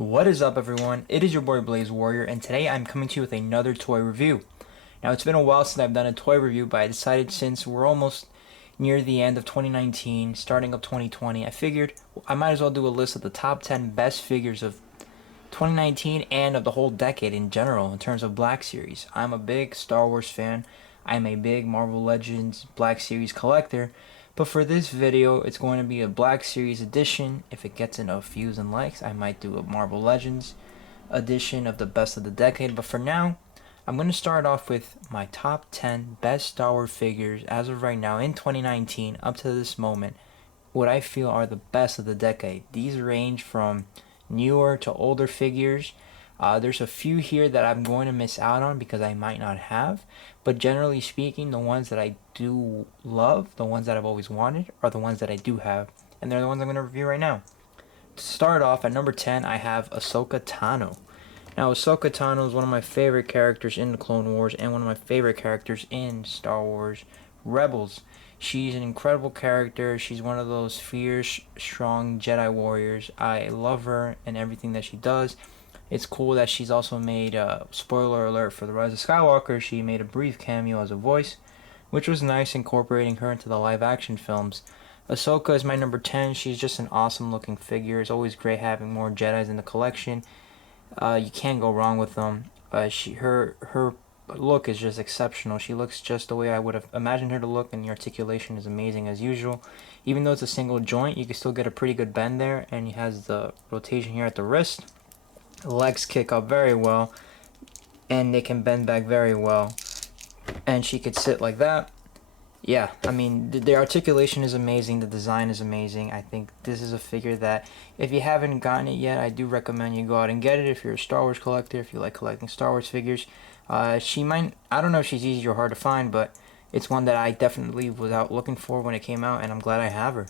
What is up, everyone? It is your boy Blaze Warrior, and today I'm coming to you with another toy review. Now, it's been a while since I've done a toy review, but I decided since we're almost near the end of 2019, starting up 2020, I figured I might as well do a list of the top 10 best figures of 2019 and of the whole decade in general in terms of Black Series. I'm a big Star Wars fan. I'm a big Marvel Legends Black Series collector. But for this video, it's going to be a Black Series edition. If it gets enough views and likes, I might do a Marvel Legends edition of the best of the decade. But for now, I'm going to start off with my top 10 best Star Wars figures as of right now in 2019 up to this moment. What I feel are the best of the decade. These range from newer to older figures. There's a few here that I'm going to miss out on because I might not have, but generally speaking, the ones that I do love, the ones that I've always wanted, are the ones that I do have, and they're the ones I'm going to review right now. To start off, at number 10, I have Ahsoka Tano. Now, Ahsoka Tano is one of my favorite characters in the Clone Wars and one of my favorite characters in Star Wars Rebels. She's an incredible character. She's one of those fierce, strong Jedi warriors. I love her and everything that she does. It's cool that she's also made, spoiler alert for The Rise of Skywalker, she made a brief cameo as a voice, which was nice, incorporating her into the live action films. Ahsoka is my number 10. She's just an awesome looking figure. It's always great having more Jedis in the collection. You can't go wrong with them. Her look is just exceptional. She looks just the way I would have imagined her to look, and the articulation is amazing as usual. Even though it's a single joint, you can still get a pretty good bend there, and he has the rotation here at the wrist. Legs kick up very well, and they can bend back very well, and she could sit like that. Yeah, I mean, the articulation is amazing, the design is amazing. I think this is a figure that if you haven't gotten it yet, I do recommend you go out and get it if you're a Star Wars collector, if you like collecting Star Wars figures. She might, I don't know if she's easy or hard to find, but it's one that I definitely was out looking for when it came out, and I'm glad I have her.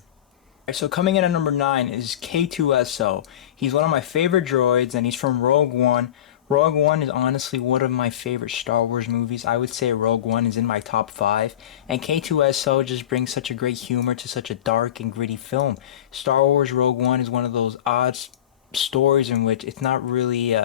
So coming in at number 9 is K2SO. He's one of my favorite droids, and he's from Rogue One. Rogue One is honestly one of my favorite Star Wars movies. I would say Rogue One is in my top 5. And K2SO just brings such a great humor to such a dark and gritty film. Star Wars Rogue One is one of those odd stories in which it's not really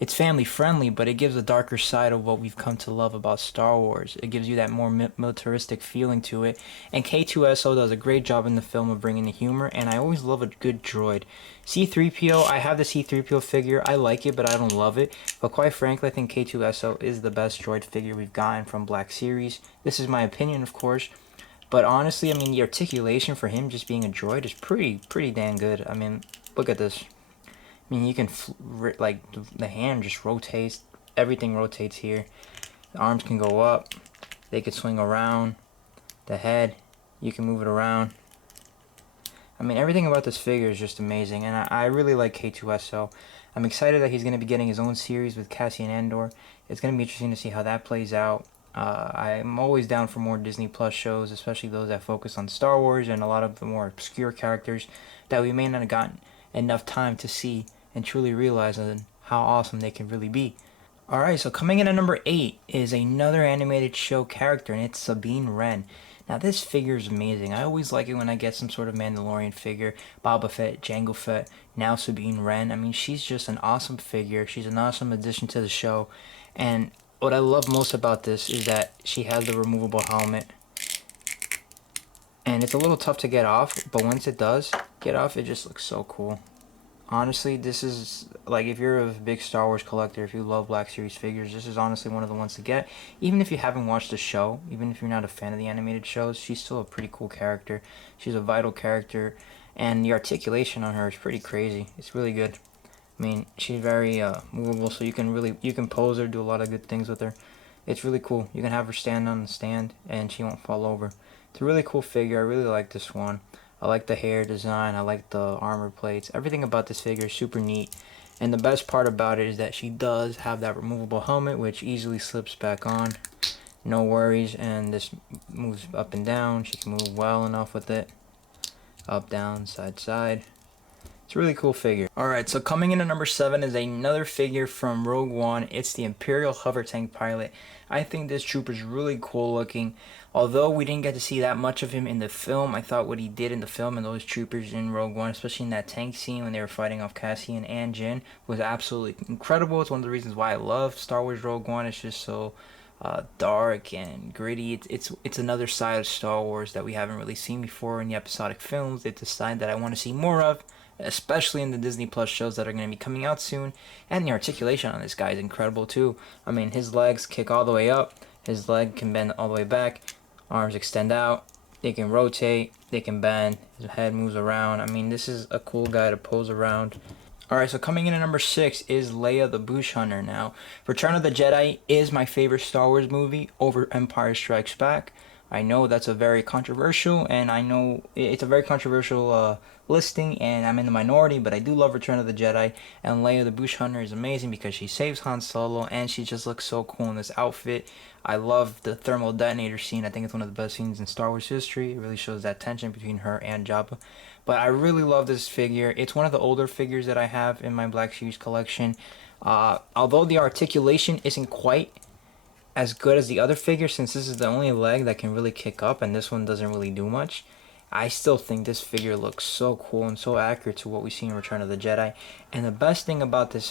it's family friendly, but it gives a darker side of what we've come to love about Star Wars. It gives you that more militaristic feeling to it. And K2SO does a great job in the film of bringing the humor, and I always love a good droid. C-3PO, I have the C-3PO figure. I like it, but I don't love it. But quite frankly, I think K2SO is the best droid figure we've gotten from Black Series. This is my opinion, of course. But honestly, I mean, the articulation for him just being a droid is pretty damn good. I mean, look at this. I mean, you can, like, the hand just rotates. Everything rotates here. The arms can go up. They could swing around. The head, you can move it around. I mean, everything about this figure is just amazing. And I really like K2SO. I'm excited that he's going to be getting his own series with Cassian Andor. It's going to be interesting to see how that plays out. I'm always down for more Disney Plus shows, especially those that focus on Star Wars and a lot of the more obscure characters that we may not have gotten enough time to see and truly realize how awesome they can really be. Alright, so coming in at number 8 is another animated show character, and it's Sabine Wren. Now, this figure is amazing. I always like it when I get some sort of Mandalorian figure. Boba Fett, Jango Fett, now Sabine Wren. I mean, she's just an awesome figure. She's an awesome addition to the show. And what I love most about this is that she has the removable helmet. And it's a little tough to get off, but once it does get off, it just looks so cool. Honestly, this is, like, if you're a big Star Wars collector, if you love Black Series figures, this is honestly one of the ones to get. Even if you haven't watched the show, even if you're not a fan of the animated shows, she's still a pretty cool character. She's a vital character, and the articulation on her is pretty crazy. It's really good. I mean, she's very movable, so you can pose her, do a lot of good things with her. It's really cool. You can have her stand on the stand, and she won't fall over. It's a really cool figure. I really like this one. I like the hair design, I like the armor plates. Everything about this figure is super neat. And the best part about it is that she does have that removable helmet, which easily slips back on. No worries, and this moves up and down. She can move well enough with it. Up, down, side, side. It's a really cool figure. Alright, so coming in at number 7 is another figure from Rogue One. It's the Imperial Hover Tank Pilot. I think this trooper's really cool looking. Although we didn't get to see that much of him in the film, I thought what he did in the film and those troopers in Rogue One, especially in that tank scene when they were fighting off Cassian and Jyn, was absolutely incredible. It's one of the reasons why I love Star Wars Rogue One. It's just so dark and gritty. It's another side of Star Wars that we haven't really seen before in the episodic films. It's a side that I want to see more of, especially in the Disney Plus shows that are going to be coming out soon. And the articulation on this guy is incredible too. I mean, his legs kick all the way up, his leg can bend all the way back, arms extend out, they can rotate, they can bend, his head moves around. I mean, this is a cool guy to pose around. Alright, so coming in at number 6 is Leia the Bush Hunter. Now, Return of the Jedi is my favorite Star Wars movie over Empire Strikes Back. I know that's a very controversial, and I know it's a very controversial listing, and I'm in the minority, but I do love Return of the Jedi, and Leia the Bush Hunter is amazing because she saves Han Solo, and she just looks so cool in this outfit. I love the thermal detonator scene. I think it's one of the best scenes in Star Wars history. It really shows that tension between her and Jabba. But I really love this figure. It's one of the older figures that I have in my Black Series collection. Although the articulation isn't quite as good as the other figure, since this is the only leg that can really kick up and this one doesn't really do much, I still think this figure looks so cool and so accurate to what we see in Return of the Jedi. And the best thing about this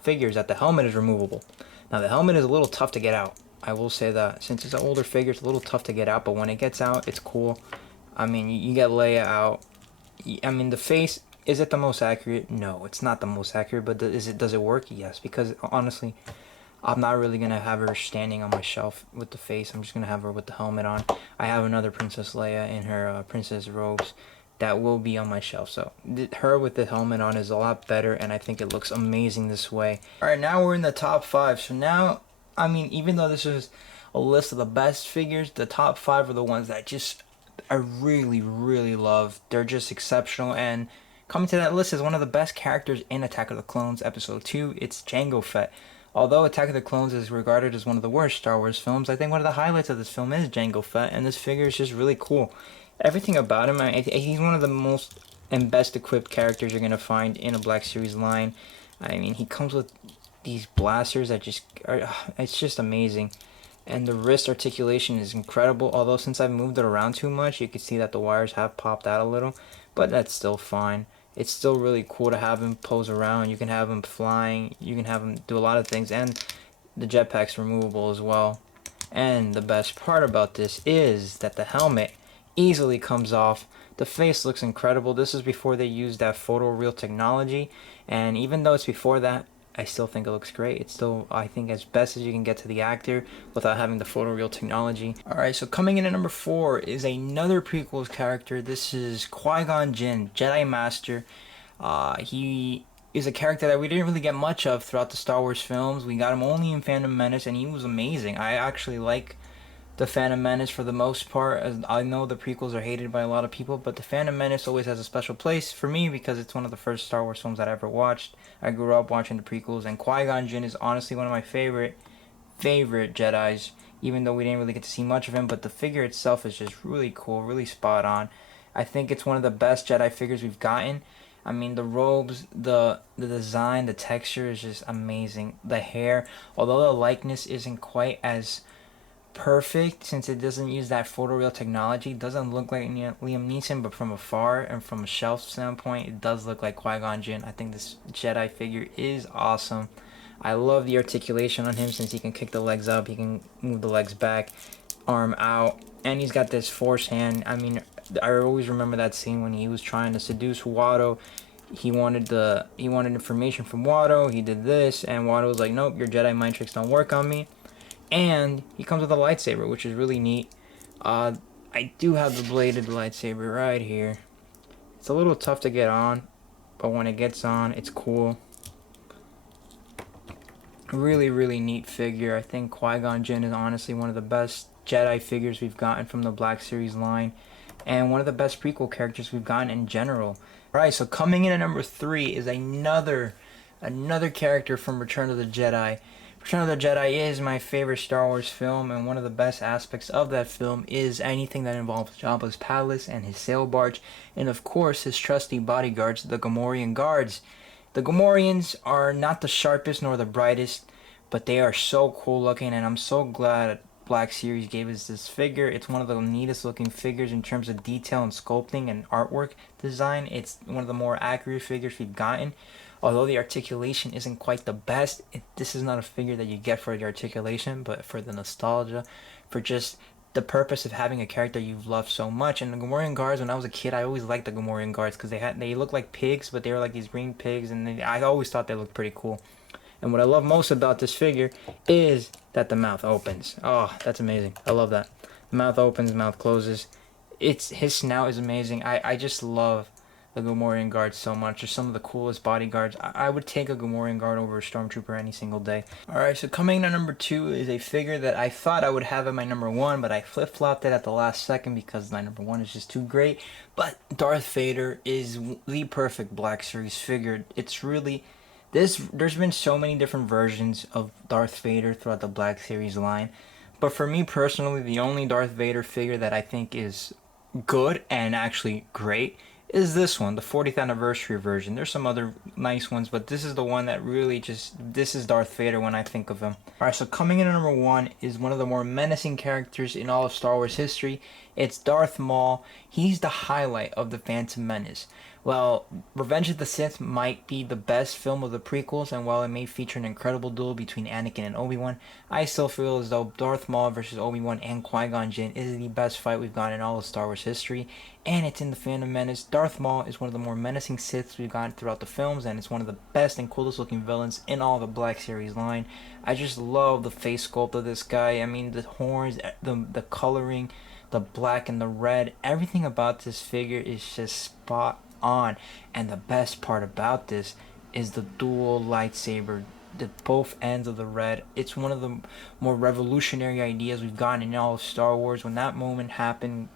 figure is that the helmet is removable. Now the helmet is a little tough to get out. I will say that. Since it's an older figure, it's a little tough to get out, but when it gets out, it's cool. I mean, you get Leia out. I mean, the face, is it the most accurate? No, it's not the most accurate, but does it work? Yes, because honestly, I'm not really going to have her standing on my shelf with the face. I'm just going to have her with the helmet on. I have another Princess Leia in her princess robes that will be on my shelf. So her with the helmet on is a lot better, and I think it looks amazing this way. Alright, now we're in the top 5. So now, I mean, even though this is a list of the best figures, the top 5 are the ones that just I really, really love. They're just exceptional, and coming to that list is one of the best characters in Attack of the Clones Episode 2. It's Jango Fett. Although Attack of the Clones is regarded as one of the worst Star Wars films, I think one of the highlights of this film is Jango Fett, and this figure is just really cool. Everything about him, he's one of the most and best equipped characters you're going to find in a Black Series line. I mean, he comes with these blasters that just are, it's just amazing. And the wrist articulation is incredible, although since I've moved it around too much, you can see that the wires have popped out a little, but that's still fine. It's still really cool to have him pose around. You can have him flying, you can have him do a lot of things, and the jetpack's removable as well. And the best part about this is that the helmet easily comes off. The face looks incredible. This is before they used that photoreal technology, and even though it's before that, I still think it looks great. It's still, I think, as best as you can get to the actor without having the photoreal technology. Alright, so coming in at number 4 is another prequels character. This is Qui-Gon Jinn, Jedi Master. He is a character that we didn't really get much of throughout the Star Wars films. We got him only in Phantom Menace, and he was amazing. I actually like the Phantom Menace for the most part. I know the prequels are hated by a lot of people, but the Phantom Menace always has a special place for me because it's one of the first Star Wars films that I ever watched. I grew up watching the prequels, and Qui-Gon Jinn is honestly one of my favorite Jedis, even though we didn't really get to see much of him, but the figure itself is just really cool, really spot on. I think it's one of the best Jedi figures we've gotten. I mean, the robes, the design, the texture is just amazing. The hair, although the likeness isn't quite as perfect since it doesn't use that photoreal technology, it doesn't look like Liam Neeson, but from afar and from a shelf standpoint, it does look like Qui-Gon Jinn. I think this Jedi figure is awesome. I love the articulation on him since he can kick the legs up, he can move the legs back, arm out, and he's got this force hand. I mean, I always remember that scene when he was trying to seduce Watto. He wanted information from Watto. He did this, and Watto was like, "Nope, your Jedi mind tricks don't work on me." And he comes with a lightsaber, which is really neat. I do have the bladed lightsaber right here. It's a little tough to get on, but when it gets on, it's cool. Really, really neat figure. I think Qui-Gon Jinn is honestly one of the best Jedi figures we've gotten from the Black Series line, and one of the best prequel characters we've gotten in general. Alright, so coming in at number 3 is another character from Return of the Jedi. Return of the Jedi is my favorite Star Wars film, and one of the best aspects of that film is anything that involves Jabba's palace and his sail barge, and of course his trusty bodyguards, the Gamorrean guards. The Gamorreans are not the sharpest nor the brightest, but they are so cool looking, and I'm so glad Black Series gave us this figure. It's one of the neatest looking figures in terms of detail and sculpting and artwork design. It's one of the more accurate figures we've gotten. Although the articulation isn't quite the best, this is not a figure that you get for the articulation, but for the nostalgia, for just the purpose of having a character you've loved so much. And the Gamorrean guards, when I was a kid, I always liked the Gamorrean guards because they look like pigs, but they were like these green pigs, and I always thought they looked pretty cool. And what I love most about this figure is that the mouth opens. Oh, that's amazing. I love that. The mouth opens, the mouth closes. His snout is amazing. I just love the Gamorrean guards so much. They're some of the coolest bodyguards. I would take a Gamorrean guard over a Stormtrooper any single day. Alright, so coming to number 2 is a figure that I thought I would have at my number 1, but I flip-flopped it at the last second because my number 1 is just too great. But Darth Vader is the perfect Black Series figure. It's really... There's been so many different versions of Darth Vader throughout the Black Series line. But for me personally, the only Darth Vader figure that I think is good and actually great is this one, the 40th anniversary version. There's some other nice ones, but this is the one that really this is Darth Vader when I think of him. Alright, so coming in at number 1 is one of the more menacing characters in all of Star Wars history. It's Darth Maul. He's the highlight of the Phantom Menace. Well, Revenge of the Sith might be the best film of the prequels, and while it may feature an incredible duel between Anakin and Obi-Wan, I still feel as though Darth Maul versus Obi-Wan and Qui-Gon Jinn is the best fight we've gotten in all of Star Wars history, and it's in the Phantom Menace. Darth Maul is one of the more menacing Siths we've gotten throughout the films, and it's one of the best and coolest looking villains in all the Black Series line. I just love the face sculpt of this guy. I mean, the horns, the coloring, the black and the red, everything about this figure is just spot on. And the best part about this is the dual lightsaber, both ends of the red. It's one of the more revolutionary ideas we've gotten in all of Star Wars. When that moment happened,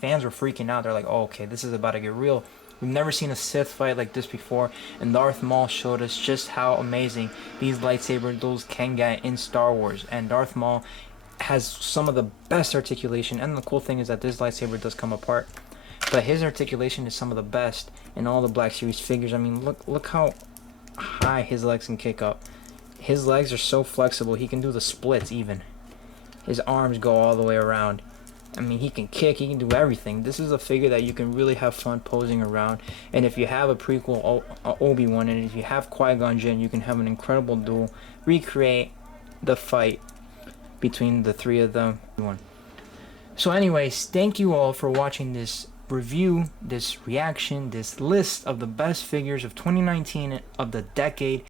fans were freaking out. They're like, oh, okay, this is about to get real. We've never seen a Sith fight like this before, and Darth Maul showed us just how amazing these lightsaber duels can get in Star Wars. And Darth Maul has some of the best articulation, and the cool thing is that this lightsaber does come apart, but his articulation is some of the best in all the Black Series figures. I mean, look how high his legs can kick up. His legs are so flexible, he can do the splits even. His arms go all the way around. I mean, he can kick, he can do everything. This is a figure that you can really have fun posing around. And if you have a prequel Obi-Wan, and if you have Qui-Gon Jinn, you can have an incredible duel. Recreate the fight between the three of them. So anyways, thank you all for watching this review, this reaction, this list of the best figures of 2019 of the decade.